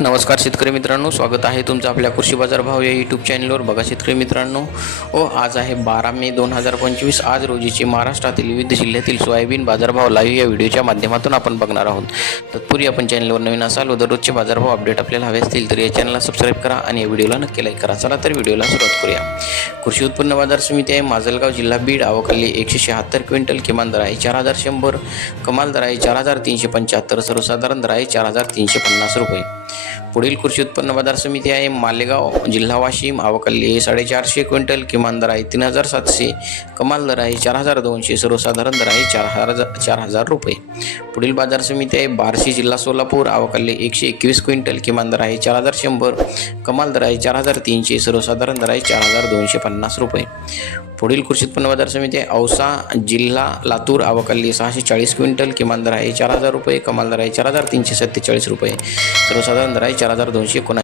नमस्कार शेतकरी मित्रांनो स्वागत आहे तुमचं आपल्या कृषी बाजार भाव या यूट्यूब चॅनलवर बघा शेतकरी मित्रांनो ओ आज आहे बारा मे दोन हजार पंचवीस. आज रोजीचे महाराष्ट्रातील विविध जिल्ह्यातील सोयाबीन बाजारभाव लाईव्ह या व्हिडिओच्या माध्यमातून आपण बघणार आहोत. तत्पूर्वी आपण चॅनलवर नवीन असाल व दररोजचे बाजारभाव अपडेट आपल्याला हवे असतील तर या चॅनलला सबस्क्राईब करा आणि या व्हिडिओला नक्की लाईक करा. चला तर व्हिडिओला सुरुवात करूया. कृषी उत्पन्न बाजार समिती आहे माजलगाव जिल्हा बीड आवकाली एकशे शहात्तर क्विंटल किमान दर आहे चार हजार शंभर कमाल दर आहे चार हजार तीनशे पंच्याहत्तर सर्वसाधारण दर आहे चार हजार तीनशे पन्नास रुपये. पुढील कृषी उत्पन्न बाजार समिती आहे. मालेगाव जिल्हा वाशिम आवकल्ली साडेचारशे क्विंटल किमान दर आहे तीन हजार सातशे कमाल दर आहे चार हजार दोनशे सर्वसाधारण दर आहे चार हजार चार हजार रुपये. पुढील बाजार समिती आहे. बार्शी जिल्हा सोलापूर आवकल्ली एकशे एकवीस क्विंटल किमान दर आहे चार हजार शंभर कमाल दर आहे चार हजार तीनशे सर्वसाधारण दर आहे चार हजार दोनशे पन्नास रुपये. पुढील कृषी उत्पन्न बाजार समिती आहे औसा जिल्हा लातूर आवकल्ली सहाशे चाळीस क्विंटल किमान दर आहे. चार हजार रुपये कमाल दर आहे. चार हजार तीनशे सत्तेचाळीस रुपये. सर्वसाधारण दर आहे चार हजार दोनशे एकोणा